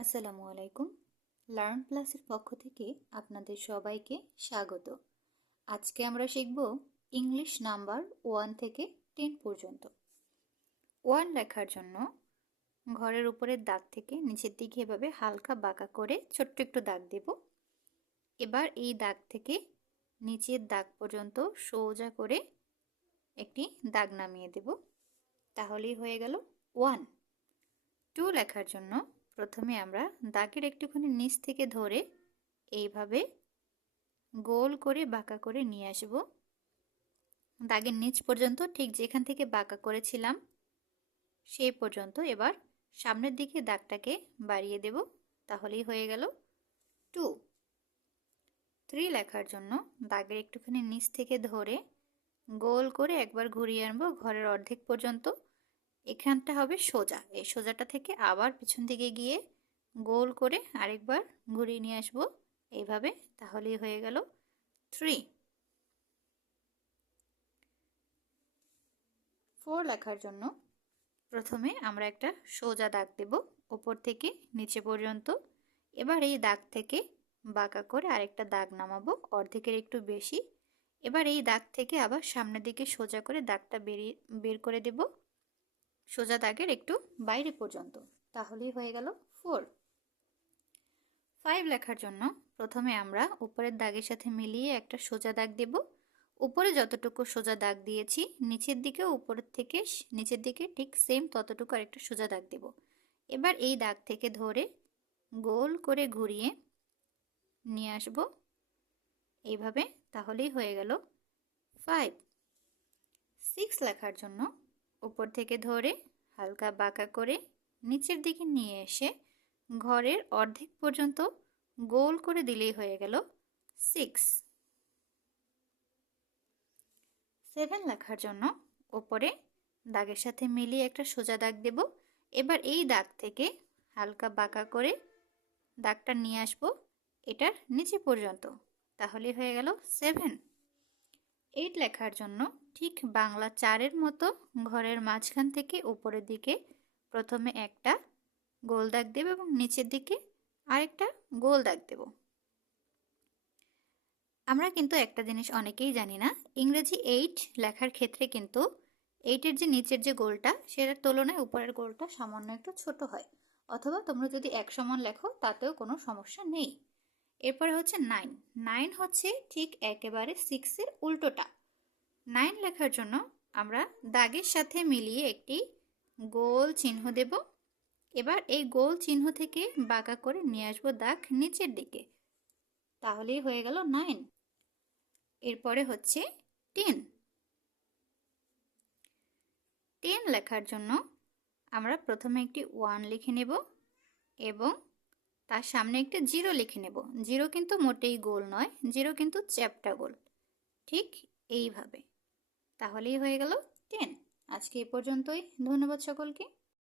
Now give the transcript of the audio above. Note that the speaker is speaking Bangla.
আসসালামু আলাইকুম। লার্ন প্লাসের পক্ষ থেকে আপনাদের সবাইকে স্বাগত। আজকে আমরা শিখব ইংলিশ নাম্বার 1 থেকে 10 পর্যন্ত। 1 লেখার জন্য ঘরের উপরের দাগ থেকে নিচের দিকে এভাবে হালকা বাঁকা করে ছোট্ট একটু দাগ দেব। এবার এই দাগ থেকে নিচের দাগ পর্যন্ত সোজা করে একটি দাগ নামিয়ে দেব, তাহলেই হয়ে গেল 1। 2 লেখার জন্য প্রথমে আমরা দাগের একটুখানি নিচ থেকে ধরে এইভাবে গোল করে বাঁকা করে নিয়ে আসব দাগের নিচ পর্যন্ত, ঠিক যেখান থেকে বাঁকা করেছিলাম সেই পর্যন্ত। এবার সামনের দিকে দাগটাকে বাড়িয়ে দেব, তাহলেই হয়ে গেল 2। 3 লেখার জন্য দাগের একটুখানি নিচ থেকে ধরে গোল করে একবার ঘুরিয়ে আনবো ঘরের অর্ধেক পর্যন্ত। এখানটা হবে সোজা, এই সোজাটা থেকে আবার পিছন দিকে গিয়ে গোল করে আরেকবার ঘুরিয়ে নিয়ে আসবো এইভাবে, তাহলেই হয়ে গেল 3। 4 লেখার জন্য প্রথমে আমরা একটা সোজা দাগ দেব উপর থেকে নিচে পর্যন্ত। এবার এই দাগ থেকে বাঁকা করে আরেকটা দাগ নামাবো অর্ধেকের একটু বেশি। এবার এই দাগ থেকে আবার সামনের দিকে সোজা করে দাগটা বের করে দেব সোজা দাগের একটু বাইরে পর্যন্ত, তাহলেই হয়ে গেল 4। 5 লেখার জন্য প্রথমে আমরা উপরের দাগের সাথে মিলিয়ে একটা সোজা দাগ দেব। উপরে যতটুকু সোজা দাগ দিয়েছি নিচের দিকে উপরের থেকে নিচের দিকে ঠিক সেম ততটুকু আরেকটা সোজা দাগ দেব। এবার এই দাগ থেকে ধরে গোল করে ঘুরিয়ে নিয়ে আসব এইভাবে, তাহলেই হয়ে গেল 5। 6 লেখার জন্য উপর থেকে ধরে হালকা বাঁকা করে নিচের দিকে নিয়ে এসে ঘরের অর্ধেক পর্যন্ত গোল করে দিলেই হয়ে গেল 6। 7 লেখার জন্য উপরে দাগের সাথে মিলিয়ে একটা সোজা দাগ দেব। এবার এই দাগ থেকে হালকা বাঁকা করে দাগটা নিয়ে আসবো এটার নিচে পর্যন্ত, তাহলেই হয়ে গেল 7। 8 লেখার জন্য ঠিক বাংলা 4-এর মতো ঘরের মাঝখান থেকে উপরের দিকে প্রথমে একটা গোল দাগ দেব এবং নিচের দিকে আরেকটা গোল দাগ দেব। আমরা কিন্তু একটা জিনিস অনেকেই জানি না, ইংরেজি 8 লেখার ক্ষেত্রে কিন্তু 8-এর যে নিচের যে গোলটা সেটার তুলনায় উপরের গোলটা সামান্য একটু ছোট হয়, অথবা তোমরা যদি এক সমান লেখো তাতেও কোনো সমস্যা নেই। এরপরে হচ্ছে 9। 9 হচ্ছে ঠিক একেবারে 6-এর উল্টোটা। 9 লেখার জন্য আমরা দাগের সাথে মিলিয়ে একটি গোল চিহ্ন দেব। এবার এই গোল চিহ্ন থেকে বাঁকা করে নিয়ে আসবো দাগ নিচের দিকে, তাহলেই হয়ে গেল 9। এরপরে হচ্ছে 10। 10 লেখার জন্য আমরা প্রথমে একটি 1 লিখে নেব এবং তার সামনে একটি 0 লিখে নেব। 0 কিন্তু মোটেই গোল নয়, 0 কিন্তু চ্যাপ্টা গোল, ঠিক এইভাবে, তাহলেই হয়ে গেল 10। আজকে এই পর্যন্তই, ধন্যবাদ সকলকে।